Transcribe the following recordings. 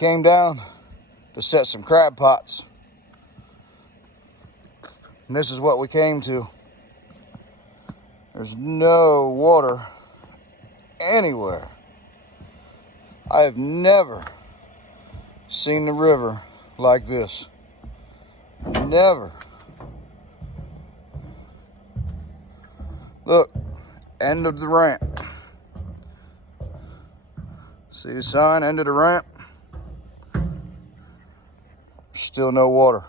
came down to set some crab pots. And this is what we came to. There's no water anywhere. I have never seen the river like this. Never. Look, end of the ramp. See the sign, end of the ramp? Still no water.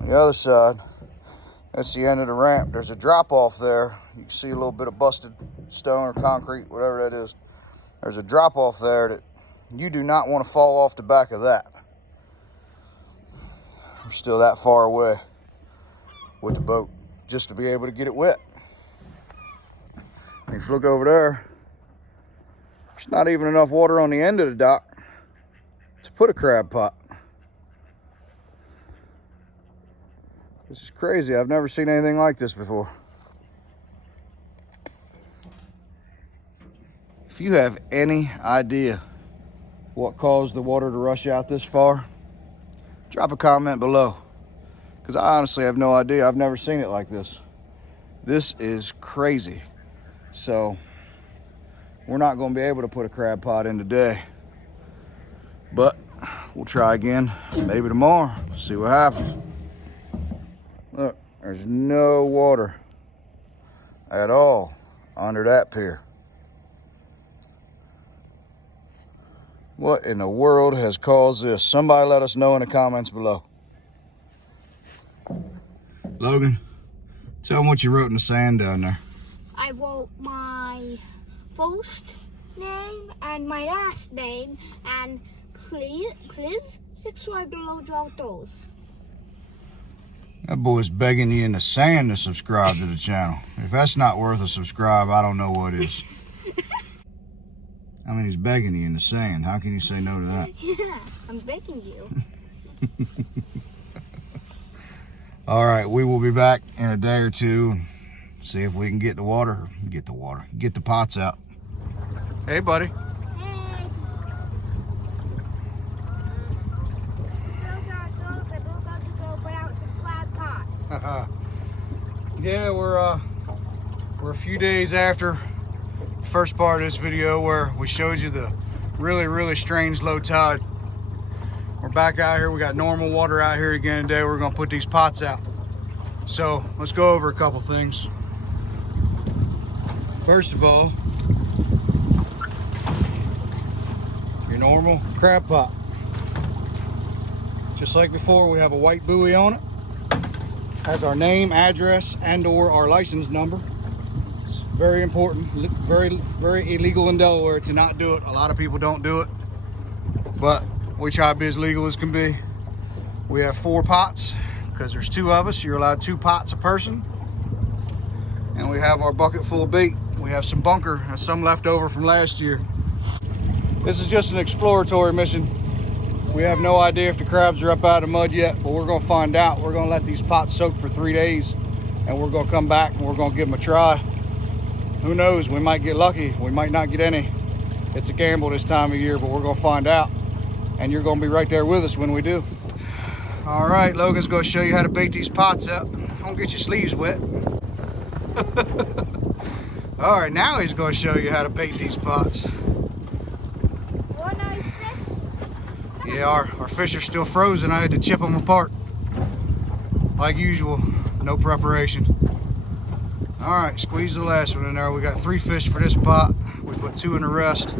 On the other side, that's the end of the ramp. There's a drop off there. You can see a little bit of busted stone or concrete, whatever that is. There's a drop off there that you do not want to fall off the back of that. We're still that far away with the boat just to be able to get it wet. And if you look over there, there's not even enough water on the end of the dock to put a crab pot. This is crazy. I've never seen anything like this before. If you have any idea what caused the water to rush out this far, drop a comment below, because I honestly have no idea. I've never seen it like this. This is crazy. So we're not going to be able to put a crab pot in today, but we'll try again maybe tomorrow, see what happens. Look, there's no water at all under that pier. What in the world has caused this? Somebody let us know in the comments below. Logan, tell them what you wrote in the sand down there. I wrote my first name and my last name, and please subscribe to Low Outdoors. That boy's begging you in the sand to subscribe to the channel. If that's not worth a subscribe, I don't know what is. I mean, he's begging you in the sand. How can you say no to that? Yeah, I'm begging you. All right, we will be back in a day or two and see if we can get the pots out. Hey, buddy. Hey. We're about to go put out some crab pots. Yeah, we're a few days after the first part of this video where we showed you the really strange low tide. We're back out here. We got normal water out here again today. We're gonna put these pots out. So let's go over a couple things. First of all, your normal crab pot. Just like before, we have a white buoy on it. Has our name, address, and/or our license number. It's very important. Very illegal in Delaware to not do it. A lot of people don't do it, but we try to be as legal as can be. We have 4 pots because there's 2 of us. You're allowed 2 pots a person. And we have our bucket full of bait. We have some bunker and some left over from last year. This is just an exploratory mission. We have no idea if the crabs are up out of the mud yet, but we're gonna find out. We're gonna let these pots soak for 3 days, and we're gonna come back and we're gonna give them a try. Who knows, we might get lucky, we might not get any. It's a gamble this time of year, but we're gonna find out. And you're gonna be right there with us when we do. All right, Logan's gonna show you how to bait these pots up. Don't get your sleeves wet. All right, now he's gonna show you how to bait these pots. Yeah, our fish are still frozen. I had to chip them apart. Like usual, no preparation. All right, squeeze the last one in there. We got 3 fish for this pot. We put 2 in the rest.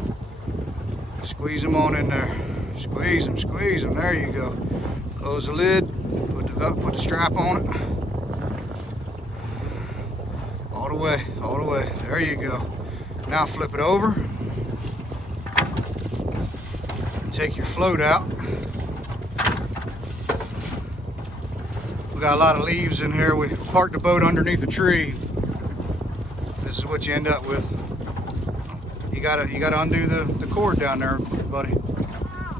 Squeeze them on in there. Squeeze them, there you go. Close the lid, put the strap on it. All the way, there you go. Now flip it over. Take your float out. We got a lot of leaves in here. We parked the boat underneath a tree. This is what you end up with. You gotta undo the cord down there, buddy. Wow.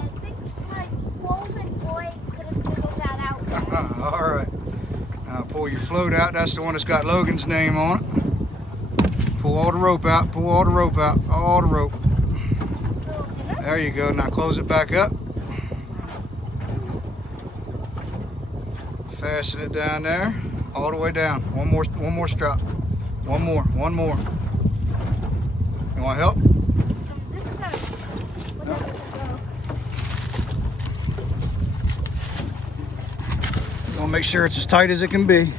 I think my frozen boy could have figured that out. All right. Now pull your float out. That's the one that's got Logan's name on it. Pull all the rope out. Pull all the rope out. All the rope. There you go. Now close it back up. Fasten it down there. All the way down. One more strap. One more. You want help? No. You want to make sure it's as tight as it can be.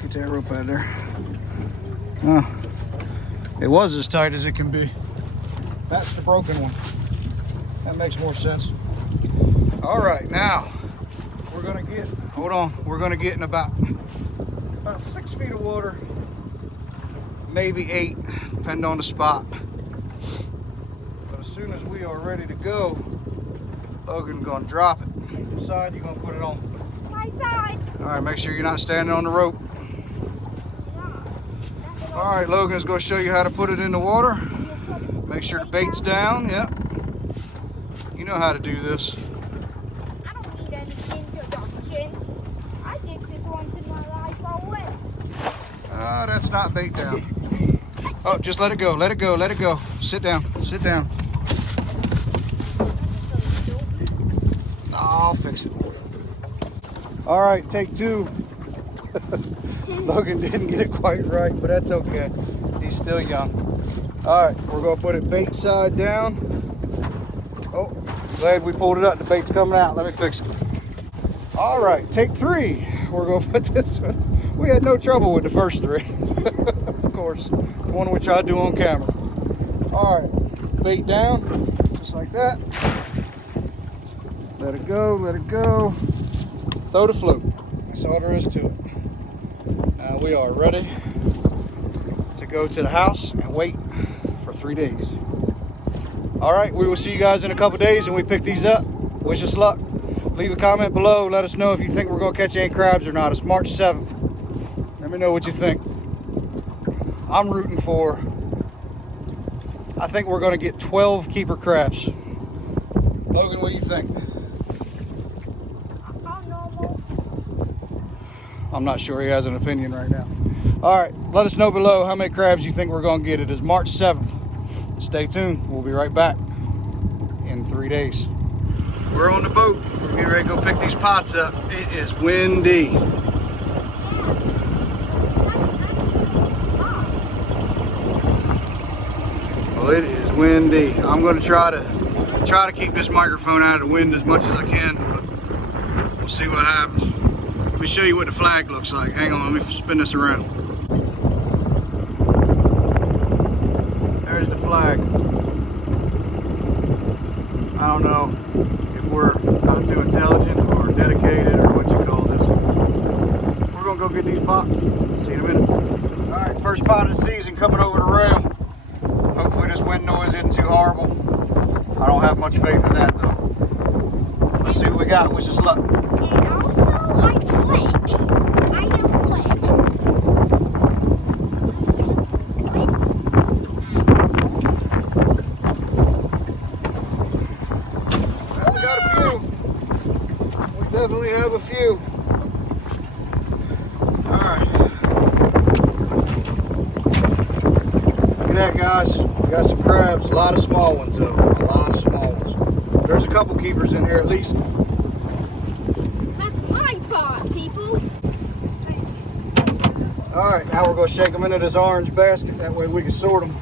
Get that rope out of there. Oh, it was as tight as it can be. That's the broken one. That makes more sense. All right, now we're gonna get, hold on, we're gonna get in about 6 feet of water, maybe 8, depending on the spot. But as soon as we are ready to go, Logan's gonna drop it. Which side you gonna put it on? My side. All right, make sure you're not standing on the rope. All right, Logan's gonna show you how to put it in the water. Make sure the bait's down, yep. You know how to do this. I don't need any introduction. I did this once in my life already. Ah, that's not bait down. Oh, just let it go, let it go, let it go. Sit down, sit down. I'll fix it. All right, take 2. Logan didn't get it quite right, but that's okay. He's still young. All right, we're gonna put it bait side down. Oh, glad we pulled it up. The bait's coming out. Let me fix it. All right, take 3. We're gonna put this one. We had no trouble with the first 3. Of course, one which I do on camera. All right, bait down, just like that. Let it go, let it go. Throw the float. That's all there is to it. Now we are ready to go to the house and wait for 3 days. All right, we will see you guys in a couple days when we pick these up. Wish us luck. Leave a comment below. Let us know if you think we're gonna catch any crabs or not. It's March 7th. Let me know what you think. I'm rooting for, I think we're gonna get 12 keeper crabs. Logan, what do you think? I'm not sure he has an opinion right now. All right, let us know below how many crabs you think we're gonna get. It is March 7th. Stay tuned, we'll be right back in 3 days. We're on the boat. We're getting ready to go pick these pots up. It is windy. Well, it is windy. I'm gonna try to keep this microphone out of the wind as much as I can, but we'll see what happens. Let me show you what the flag looks like. Hang on, let me spin this around. There's the flag. I don't know if we're not too intelligent or dedicated or what you call this. We're gonna go get these pots. See you in a minute. All right, first pot of the season coming over the rail. Hopefully this wind noise isn't too horrible. I don't have much faith in that though. Let's see what we got. Wish us luck. And also, I'm quick. I am quick. Well, we got a few. We definitely have a few. All right. Look at that, guys. We got some crabs. A lot of small ones, though. A lot of small ones. There's a couple keepers in here at least. That's my pot, people. All right, now we're going to shake them into this orange basket. That way we can sort them.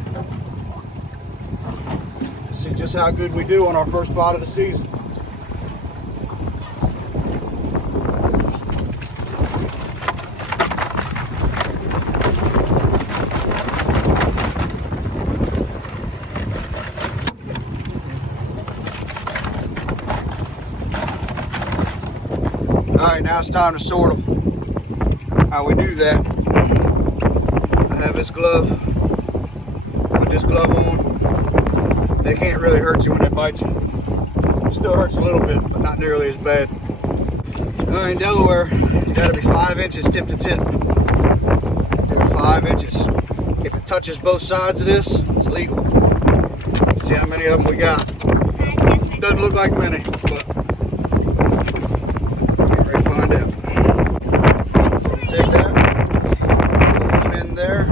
See just how good we do on our first pot of the season. All right, now it's time to sort them. How we do that, I have this glove, put this glove on. They can't really hurt you when they bite you. Still hurts a little bit, but not nearly as bad. In Delaware, it's gotta be 5 inches tip to tip. They're 5 inches. If it touches both sides of this, it's legal. Let's see how many of them we got. Doesn't look like many, but get ready to find out. So take that, put one in there,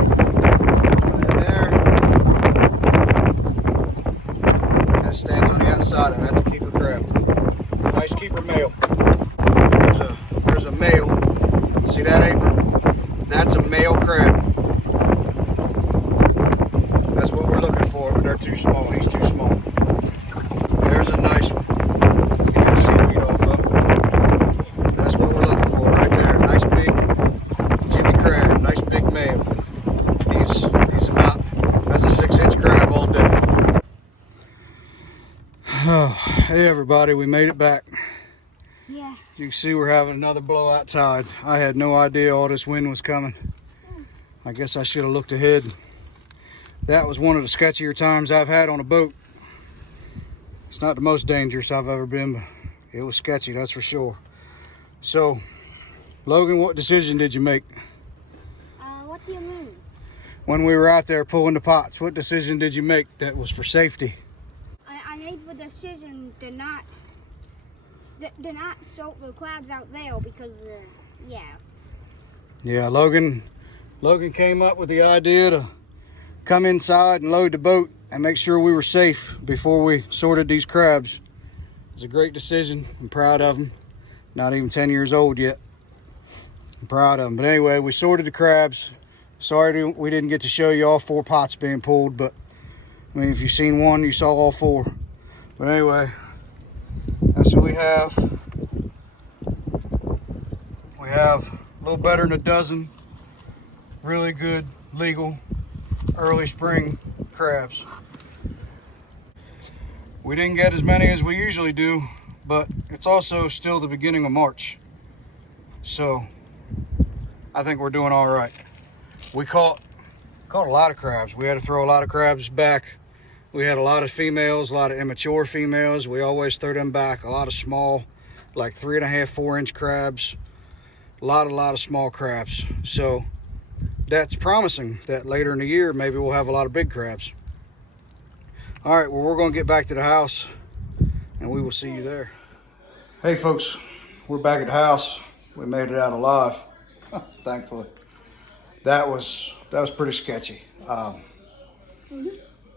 everybody, we made it back. Yeah. You can see we're having another blowout tide. I had no idea all this wind was coming. I guess I should have looked ahead. That was one of the sketchier times I've had on a boat. It's not the most dangerous I've ever been, but it was sketchy, that's for sure. So, Logan, what decision did you make? What do you mean? When we were out there pulling the pots, what decision did you make that was for safety? I made the decision to not soak the crabs out there because, yeah. Yeah, Logan came up with the idea to come inside and load the boat and make sure we were safe before we sorted these crabs. It's a great decision. I'm proud of him. Not even 10 years old yet. I'm proud of him. But anyway, we sorted the crabs. Sorry we didn't get to show you all 4 pots being pulled, but I mean, if you've seen one, you saw all 4. But anyway, that's what we have. We have a little better than a dozen really good, legal, early spring crabs. We didn't get as many as we usually do, but it's also still the beginning of March. So I think we're doing all right. We caught a lot of crabs. We had to throw a lot of crabs back. We had a lot of females, a lot of immature females. We always throw them back. A lot of small, like 3.5, 4-inch crabs. A lot of small crabs. So that's promising that later in the year, maybe we'll have a lot of big crabs. All right, well, we're gonna get back to the house and we will see you there. Hey folks, we're back at the house. We made it out alive, thankfully. That was pretty sketchy.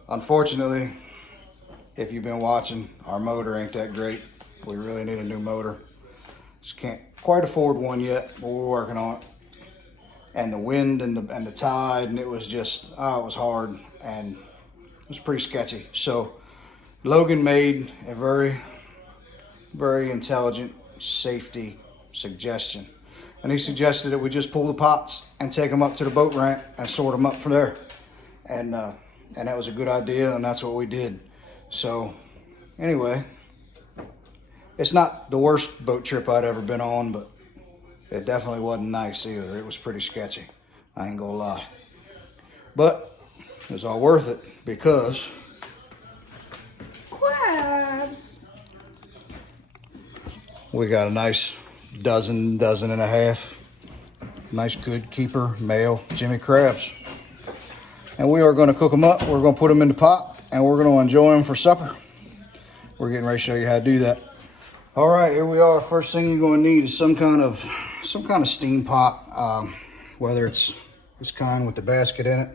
Unfortunately, if you've been watching, our motor ain't that great. We really need a new motor. Just can't quite afford one yet, but we're working on it. And the wind and the tide, and it was just, it was hard and it was pretty sketchy. So Logan made a very, very intelligent safety suggestion. And he suggested that we just pull the pots and take them up to the boat ramp and sort them up from there. And that was a good idea, and that's what we did. So anyway, it's not the worst boat trip I'd ever been on, but it definitely wasn't nice either. It was pretty sketchy, I ain't gonna lie. But it was all worth it because Crabs. we got a nice dozen and a half. Nice good keeper male Jimmy crabs. And we are gonna cook them up. We're gonna put them in the pot and we're gonna enjoy them for supper. We're getting ready to show you how to do that. All right, here we are. First thing you're gonna need is some kind of steam pot, whether it's this kind with the basket in it,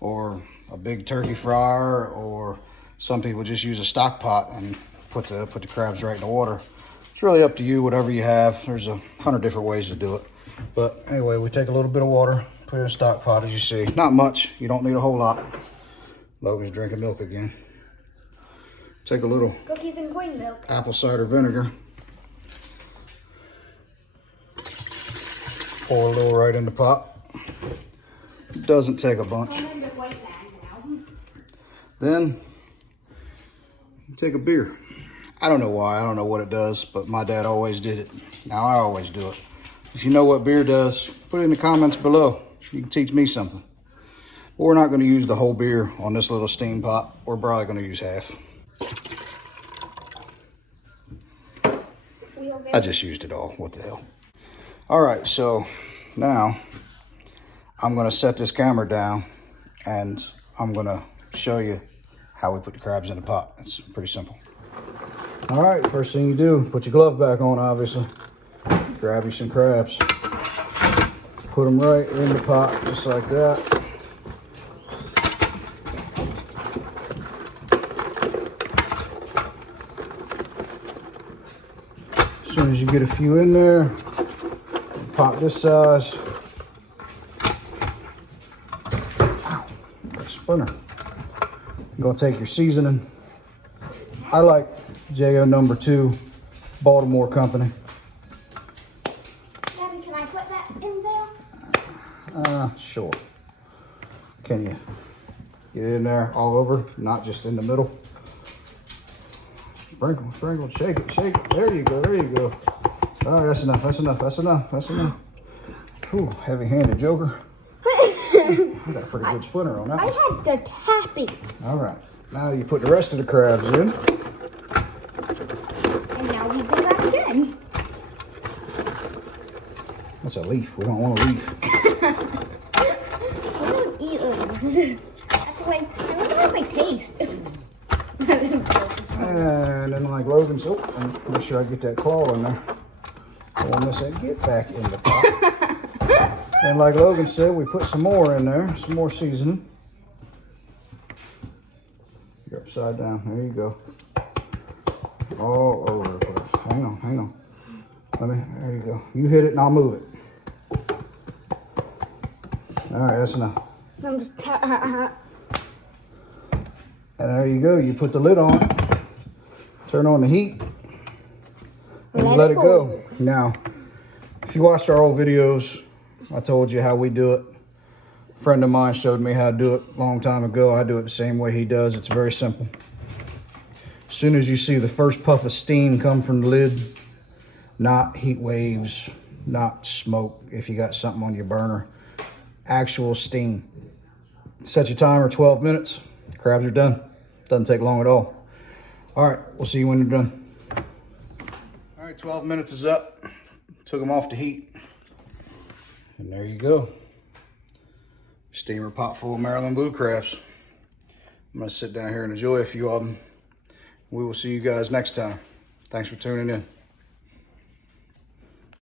or a big turkey fryer, or some people just use a stock pot and put the crabs right in the water. It's really up to you, whatever you have. There's 100 different ways to do it. But anyway, we take a little bit of water, put it in a stock pot, as you see. Not much, you don't need a whole lot. Logan's drinking milk again. Take a little Cookies and cream milk. apple cider vinegar. Pour a little right in the pot. It doesn't take a bunch. Then you take a beer. I don't know why, I don't know what it does, but my dad always did it. Now I always do it. If you know what beer does, put it in the comments below. You can teach me something. But we're not gonna use the whole beer on this little steam pot. We're probably gonna use half. I just used it all, what the hell. All right, so now I'm gonna set this camera down and I'm gonna show you how we put the crabs in the pot. It's pretty simple. All right, first thing you do, put your glove back on, obviously. Grab you some crabs. Put them right in the pot, just like that. As soon as you get a few in there, pot this size. Ow, got a splinter. You're gonna take your seasoning. I like JO number 2, Baltimore company. Daddy, can I put that in there? Sure. Can you get it in there all over, not just in the middle? Sprinkle, sprinkle, shake it, shake it. There you go, there you go. All right, that's enough, that's enough, that's enough, that's enough. Whew, heavy-handed joker. I got a pretty good splinter on that I one. had the tapping. All right, now you put the rest of the crabs in. And now we go back again. That's a leaf, we don't want a leaf. I don't eat those. That's like, I wonder how they taste. And then like Logan said, oh, and make sure I get that claw in there. I won't miss that. Get back in the pot. And like Logan said, we put some more in there, some more seasoning. You're upside down. There you go. All over the place. Hang on, hang on. There you go. You hit it and I'll move it. All right, that's enough. And there you go. You put the lid on, turn on the heat, and let it go. Now, if you watched our old videos, I told you how we do it. A friend of mine showed me how to do it a long time ago. I do it the same way he does. It's very simple. As soon as you see the first puff of steam come from the lid, not heat waves, not smoke if you got something on your burner, actual steam. Set your timer 12 minutes. The crabs are done. Doesn't take long at all. All right, we'll see you when they're done. All right, 12 minutes is up. Took them off the heat. And there you go. Steamer pot full of Maryland blue crabs. I'm gonna sit down here and enjoy a few of them. We will see you guys next time. Thanks for tuning in.